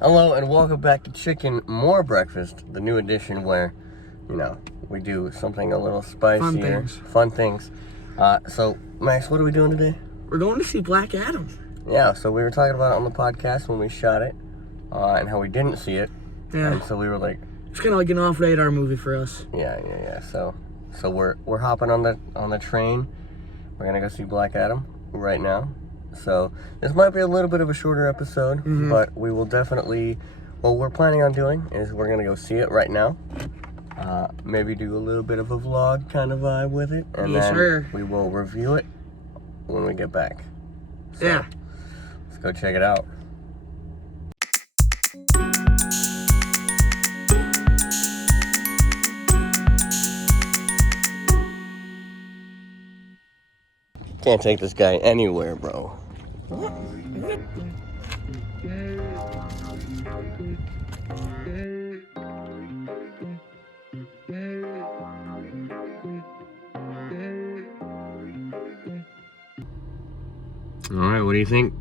Hello and welcome back to Chicken More Breakfast, the new edition where, we do something a little spicier. Fun things. So, Max, what are we doing today? We're going to see Black Adam. Yeah, so we were talking about it on the podcast when we shot it, and how we didn't see it. Yeah. And so we were like... It's kind of like an off-radar movie for us. Yeah. So we're hopping on the train. We're gonna go see Black Adam right now. So this might be a little bit of a shorter episode, but we will definitely, what we're planning on doing is we're going to go see it right now. Maybe do a little bit of a vlog kind of vibe with it. And then we will review it when we get back. So, yeah. Let's go check it out. Can't take this guy anywhere, bro. Alright, what do you think?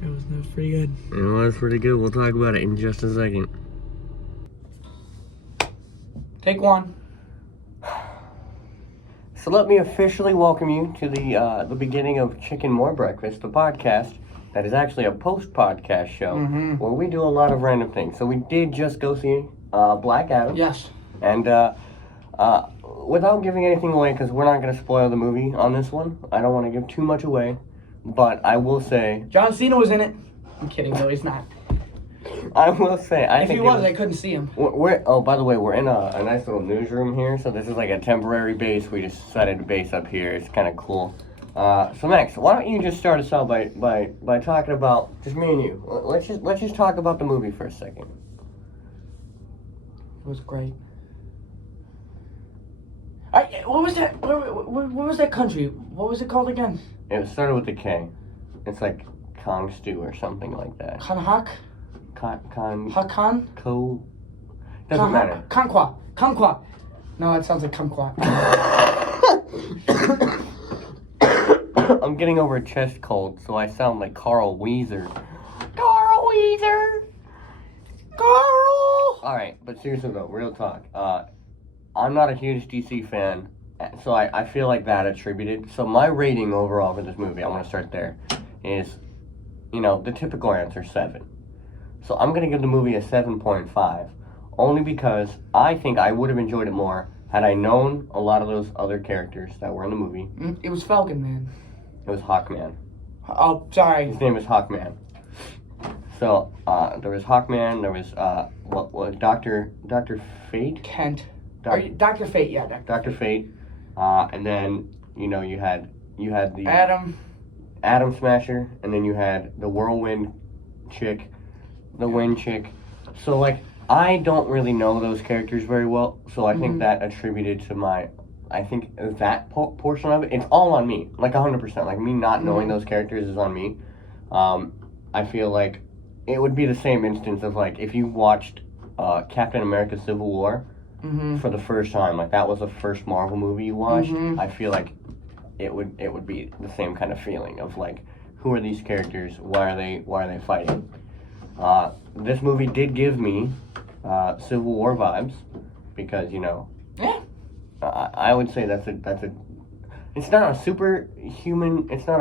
That was pretty good. It was pretty good. We'll talk about it in just a second. Take one. So let me officially welcome you to the beginning of Chicken More Breakfast, the podcast that is actually a post-podcast show where we do a lot of random things. So we did just go see Black Adam. Yes. And without giving anything away, because we're not going to spoil the movie on this one, I don't want to give too much away, but I will say... John Cena was in it. I'm kidding, no, he's not. I will say, if he was, I couldn't see him. Oh, by the way, we're in a nice little newsroom here, so this is like a temporary base. We just decided to base up here. It's kind of cool. So Max, why don't you just start us out by talking about just me and you? Let's just talk about the movie for a second. It was great. What was that? What was that country? What was it called again? It started with a K. It's like Kong Stew or something like that. Kanhak? Hakan? Doesn't matter. Kamqua. No, it sounds like Kamqua. I'm getting over a chest cold, so I sound like Carl Weezer. Alright, but seriously though, real talk. I'm not a huge DC fan, so I feel like that attributed. So my rating overall for this movie, I want to start there, is, the typical answer, 7. So I'm going to give the movie a 7.5, only because I think I would have enjoyed it more had I known a lot of those other characters that were in the movie. It was Falcon Man. It was Hawkman. Oh, sorry. His name is Hawkman. So, there was Hawkman, there was, Dr. Fate? Kent. Dr. Fate, yeah. Dr. Fate. And then, you had the... Atom Smasher, and then you had the Whirlwind chick, the Wind chick. So, I don't really know those characters very well, so I think that attributed to I think that portion of it, it's all on me, 100%. Me not knowing those characters is on me. I feel like it would be the same instance of, if you watched Captain America Civil War for the first time, that was the first Marvel movie you watched, I feel like it would be the same kind of feeling of, who are these characters, why are they fighting? This movie did give me Civil War vibes, because, Yeah. I would say that's a it's not a superhuman, it's not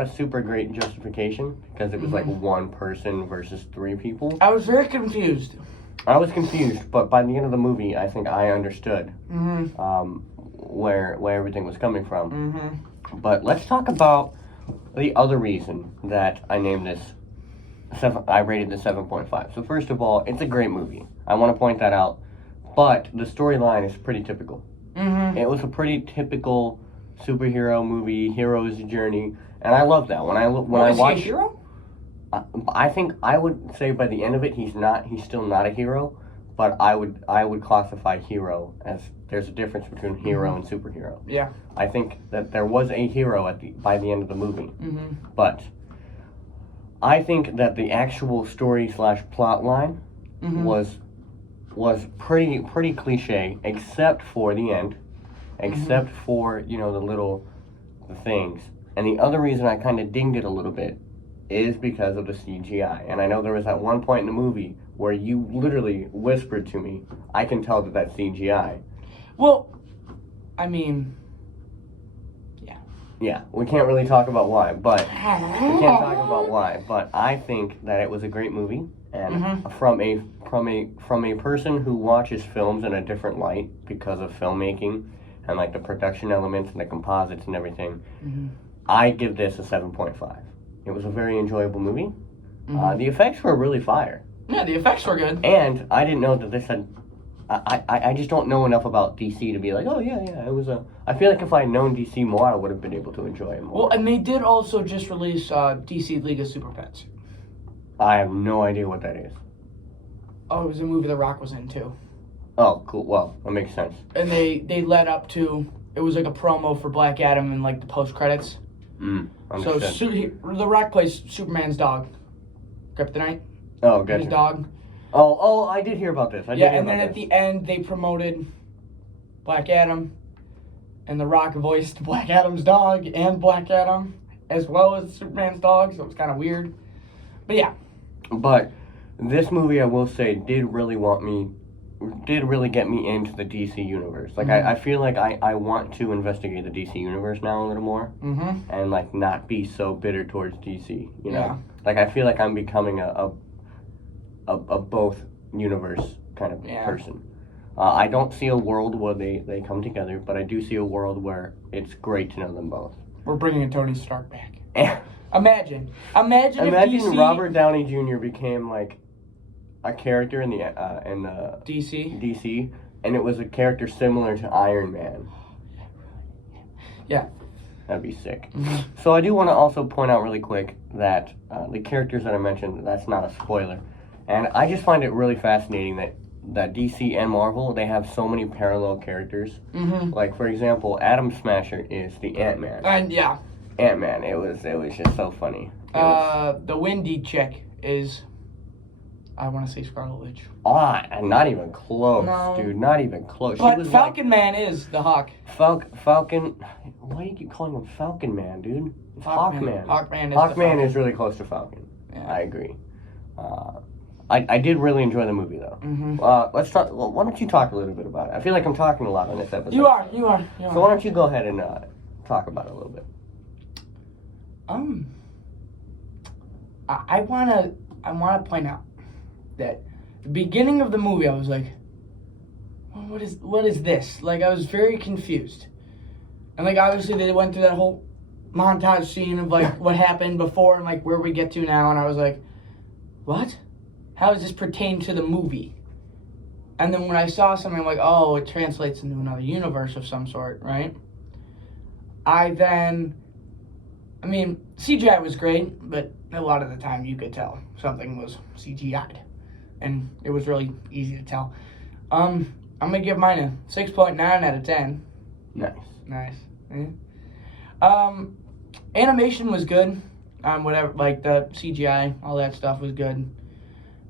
a super great justification, because it was one person versus 3 people. I was very confused. I was confused, but by the end of the movie, I think I understood where everything was coming from. But let's talk about the other reason that I named this I rated this 7.5. So first of all, it's a great movie. I want to point that out. But the storyline is pretty typical. It was a pretty typical superhero movie, hero's journey, and I love that. When I watch, he a hero? I think I would say by the end of it, he's still not a hero, but I would classify hero as, there's a difference between hero and superhero. Yeah. I think that there was a hero by the end of the movie, but I think that the actual story / plot line was pretty cliche, except for the end, except for the things. And the other reason I kind of dinged it a little bit is because of the CGI. And I know there was that one point in the movie where you literally whispered to me, I can tell that that's CGI. Well, I mean, yeah. Yeah, we can't really talk about why, but I think that it was a great movie, and from a person who watches films in a different light because of filmmaking and like the production elements and the composites and everything, I give this a 7.5. It was a very enjoyable movie. The effects were really fire. Yeah, the effects were good. And I didn't know that this had. I just don't know enough about DC to be like, oh yeah, it was a. I feel like if I had known DC more, I would have been able to enjoy it more. Well, and they did also just release DC League of Super Pets. I have no idea what that is. Oh, it was a movie The Rock was in too. Oh, cool. Well, that makes sense. And they led up to, it was like a promo for Black Adam and like the post credits. So The Rock plays Superman's dog, Kryptonite. Oh, gotcha. His dog. Oh, I did hear about this. And then at the end they promoted Black Adam, and The Rock voiced Black Adam's dog and Black Adam as well as Superman's dog, so it was kind of weird. But yeah. But this movie, I will say, did really get me into the DC universe. Like, I feel like I want to investigate the DC universe now a little more, and like not be so bitter towards DC. You know, Yeah. like I feel like I'm becoming a both universe kind of person. I don't see a world where they come together, but I do see a world where it's great to know them both. We're bringing Tony Stark back. Imagine if DC... Robert Downey Jr. became like a character in the DC, and it was a character similar to Iron Man. Yeah. That'd be sick. So I do want to also point out really quick that the characters that I mentioned, that's not a spoiler. And I just find it really fascinating that DC and Marvel, they have so many parallel characters. Like, for example, Atom Smasher is the Ant-Man. And yeah. Ant-Man, it was just so funny. The windy chick is, I want to say Scarlet Witch. Not even close, No. dude. Not even close. But She was Falcon Man is the Hawk. Falcon. Why do you keep calling him Falcon Man, dude? It's Hawkman. Hawkman is really close to Falcon. Yeah. I agree. I did really enjoy the movie, though. Let's talk. Well, why don't you talk a little bit about it? I feel like I'm talking a lot on this episode. You are. So why don't you go ahead and talk about it a little bit? I wanna point out that the beginning of the movie, I was like, well, what is this? Like, I was very confused, and like obviously they went through that whole montage scene of like what happened before and like where we get to now, and I was like, what? How does this pertain to the movie? And then when I saw something, I'm like, oh, it translates into another universe of some sort, right? I mean, CGI was great, but a lot of the time you could tell something was CGI'd. And it was really easy to tell. I'm going to give mine a 6.9 out of 10. Nice. Yeah. Animation was good. Whatever, like the CGI, all that stuff was good.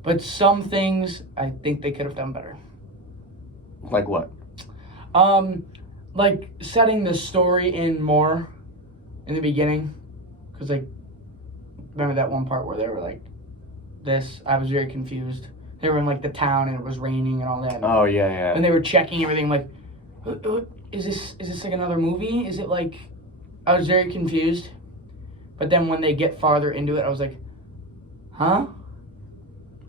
But some things, I think they could have done better. Like what? Like setting the story in more in the beginning. Because, like, remember that one part where they were like, this? I was very confused. They were in, like, the town and it was raining and all that. Oh, yeah. And they were checking everything, like, is this like another movie? Is it like, I was very confused. But then when they get farther into it, I was like, huh?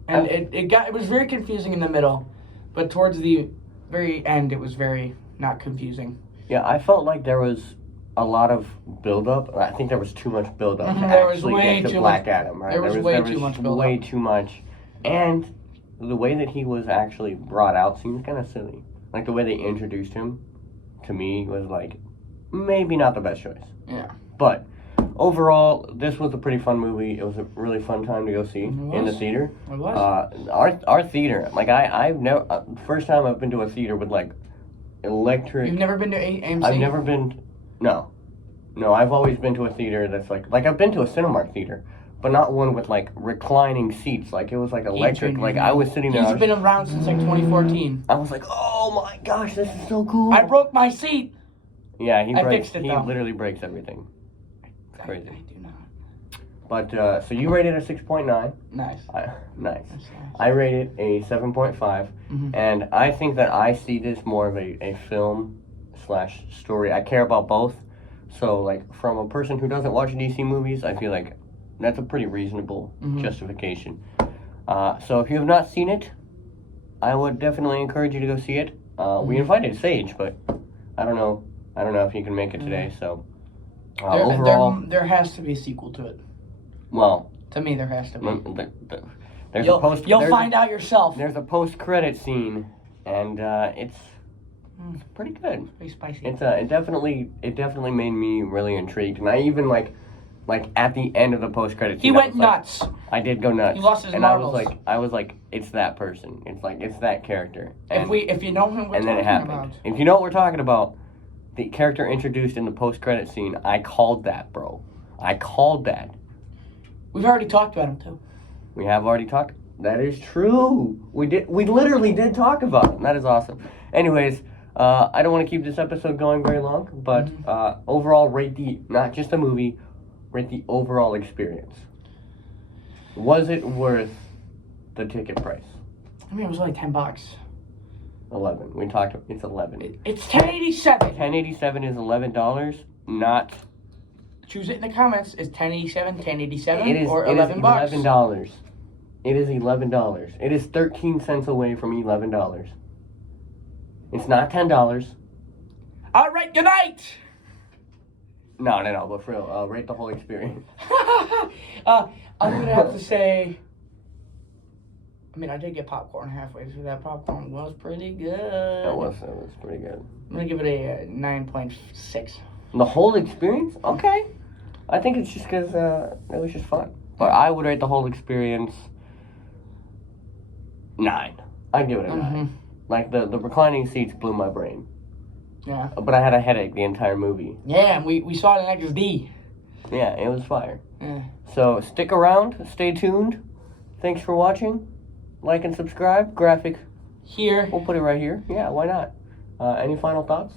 And it was very confusing in the middle. But towards the very end, it was very not confusing. Yeah, I felt like there was a lot of build-up. I think there was too much build-up to There was actually way get to too Black much- Adam, right? there was way too much build-up. Way too much. And the way that he was actually brought out seems kind of silly. Like, the way they introduced him, to me, was like, maybe not the best choice. Yeah. But overall, this was a pretty fun movie. It was a really fun time to go see in the theater. It was. Our theater, like I've never first time I've been to a theater with like electric. You've never been to AMC? I've never been. No, I've always been to a theater that's like I've been to a Cinemark theater, but not one with like reclining seats. Like it was like electric. Like I was sitting there. He's been around since like 2014. I was like, oh my gosh, this is so cool. I broke my seat. Yeah, I fixed it, he though. literally breaks everything. It's crazy. I do not. But so you rated a 6.9. Nice. Nice. That's nice. I rated a 7.5, and I think that I see this more of a film / story. I care about both, so like from a person who doesn't watch DC movies, I feel like that's a pretty reasonable justification. So if you have not seen it, I would definitely encourage you to go see it. We invited Sage, but I don't know if he can make it today. So overall, there has to be a sequel to it. Well, to me, there has to be. You'll find out yourself. There's a post-credit scene, and it's pretty good. Pretty spicy. It definitely made me really intrigued, and I even like at the end of the post-credit scene, he went nuts. I did go nuts. He lost his marbles. marbles. I was like, it's that person. It's that character. And, if you know who we're talking about. If you know what we're talking about, the character introduced in the post-credit scene, I called that, bro. I called that. We've already talked about him too. We have already talked. That is true. We literally did talk about him. That is awesome. Anyways, I don't want to keep this episode going very long, but overall, rate not just the movie, rate the overall experience. Was it worth the ticket price? I mean, it was only $10. 11. We talked. It's 11. It's $10.87. 1087 is $11. Not. Choose it in the comments. Is $10.87, $10.87, It is or $11? $11. It is $11. It is 13 cents away from $11. It's not $10. All right. Good night. No. But for real, rate the whole experience. I'm gonna have to say. I mean, I did get popcorn halfway through. That popcorn was pretty good. It was pretty good. I'm gonna give it a 9.6. The whole experience? Okay. I think it's just because it was just fun. But I would rate the whole experience 9. I'd give it a 9. Like, the reclining seats blew my brain. Yeah. But I had a headache the entire movie. Yeah, and we saw it in XD. Yeah, it was fire. Yeah. So, stick around. Stay tuned. Thanks for watching. Like and subscribe. Graphic. Here. We'll put it right here. Yeah, why not? Any final thoughts?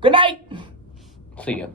Good night. See ya.